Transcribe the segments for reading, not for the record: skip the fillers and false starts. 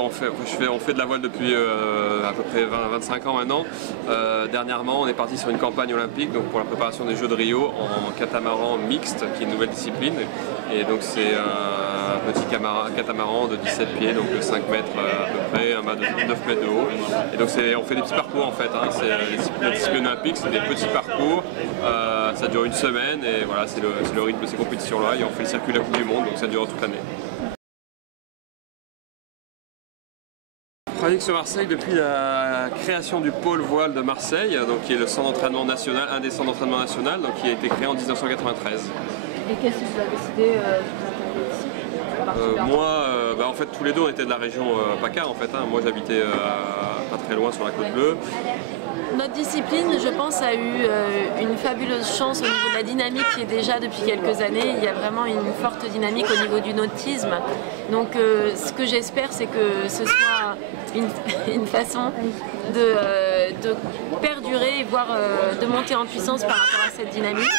on fait de la voile depuis à peu près 20-25 ans maintenant. Dernièrement, on est parti sur une campagne olympique donc pour la préparation des Jeux de Rio en catamaran mixte, qui est une nouvelle discipline. Et donc c'est un petit catamaran de 17 pieds, donc 5 mètres à peu près, un mât de 9 mètres de haut. Et donc on fait des petits parcours en fait. Hein. La discipline olympique, c'est des petits parcours. Ça dure une semaine et voilà, c'est le rythme de ces compétitions-là. Et on fait le circuit de la Coupe du Monde, donc ça dure toute l'année. Je pratique sur Marseille depuis la création du pôle voile de Marseille, donc qui est le centre d'entraînement national, un des centres d'entraînement national, donc qui a été créé en 1993. Et qu'est-ce qui vous a décidé de vous intéresser ici moi, en fait, tous les deux on était de la région PACA en fait. Hein. Moi j'habitais pas très loin sur la côte bleue. Notre discipline, je pense, a eu une fabuleuse chance au niveau de la dynamique qui est déjà depuis quelques années. Il y a vraiment une forte dynamique au niveau du nautisme. Donc ce que j'espère, c'est que ce soit une façon de perdurer, voire de monter en puissance par rapport à cette dynamique.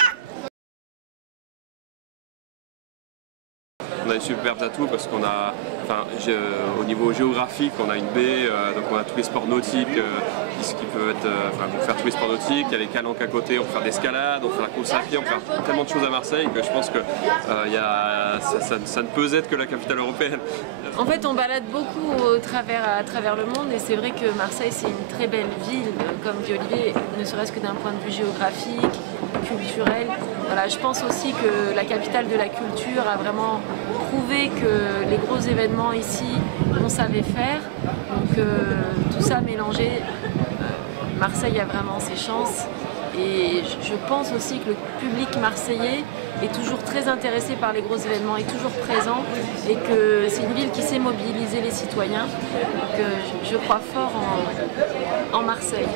On a des superbes atouts parce qu'on a, au niveau géographique, on a une baie, donc on a tous les sports nautiques qui peuvent être, on peut faire tous les sports nautiques, il y a les calanques à côté, on peut faire de l'escalade, on peut faire la course à pied, on peut faire tellement de choses à Marseille que je pense que ça ne peut être que la capitale européenne. En fait, on balade beaucoup à travers le monde et c'est vrai que Marseille, c'est une très belle ville, comme dit Olivier, ne serait-ce que d'un point de vue géographique, culturel. Voilà, je pense aussi que la capitale de la culture a vraiment prouvé que les gros événements ici, on savait faire. Donc tout ça mélangé, Marseille a vraiment ses chances. Et je pense aussi que le public marseillais est toujours très intéressé par les gros événements, est toujours présent et que c'est une ville qui sait mobiliser les citoyens. Donc je crois fort en Marseille.